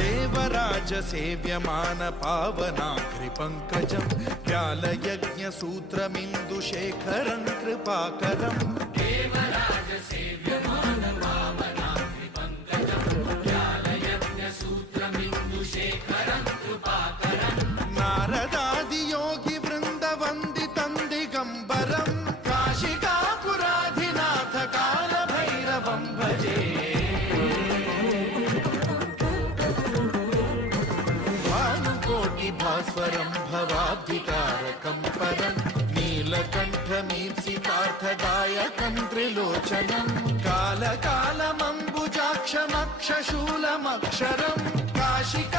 देवराज सेव्यमान पावनाग्रि पंकजं व्यालयज्ञ सूत्रमिन्दुशेखरं कृपाकरं देवराज सेव्यमान पावनाग्रि पंकजं व्यालयज्ञ सूत्रमिन्दुशेखरं कृपाकरं नारदादि योगी वृंद वंदितं दिगंबरं काशिकापुराधिनाथ काल भैरवं भजे भास्वरं भवाब्धिकारकं परं नीलकण्ठमीप्सितार्थदायकं त्रिलोचनं कालकालमम्बुजाक्षमक्षशूलमक्षरं काशिका